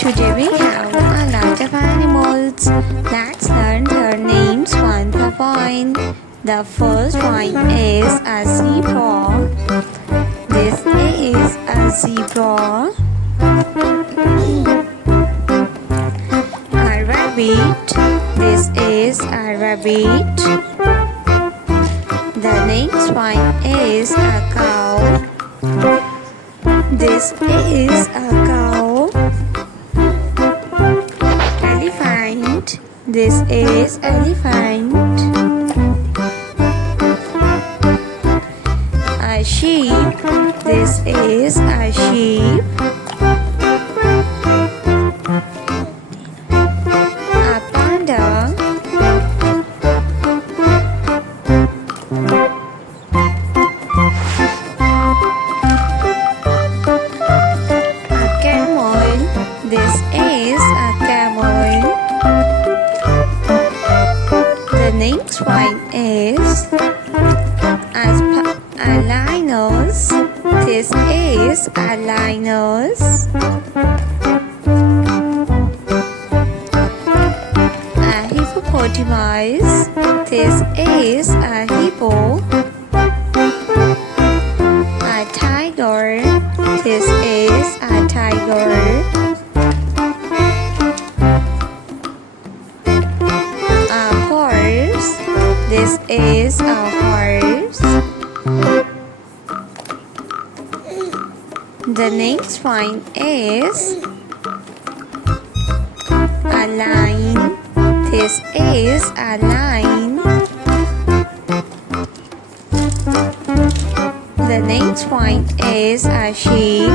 Today we have a lot of animals. Let's learn their names one by one. The first one is a zebra. This is a zebra. A rabbit. This is a rabbit. The next one is a cow. This is a cow. Elephant. This is elephant. A sheep. This is a sheep. A panda. A camel. This is a camel. The next one is a lioness. This is a lioness. A hippopotamus. This is a hippo. A tiger. This is a tiger. A horse. This is a horse. The next one is a lion. This is a lion. The next one is a sheep.